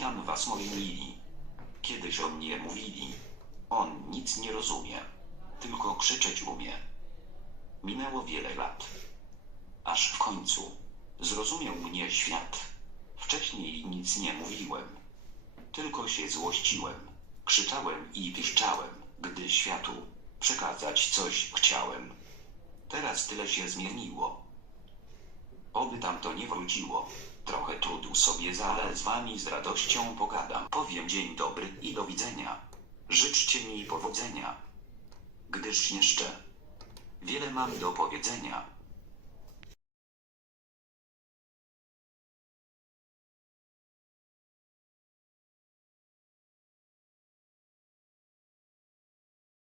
Witam was moi mili. Kiedyś o mnie mówili. On nic nie rozumie. Tylko krzyczeć umie. Minęło wiele lat. Aż w końcu zrozumiał mnie świat. Wcześniej nic nie mówiłem. Tylko się złościłem. Krzyczałem i piszczałem, gdy światu przekazać coś chciałem. Teraz tyle się zmieniło. Oby tam to nie wróciło. Trochę trudu sobie za, ale z wami z radością pogadam. Powiem dzień dobry i do widzenia. Życzcie mi powodzenia. Gdyż jeszcze wiele mam do powiedzenia.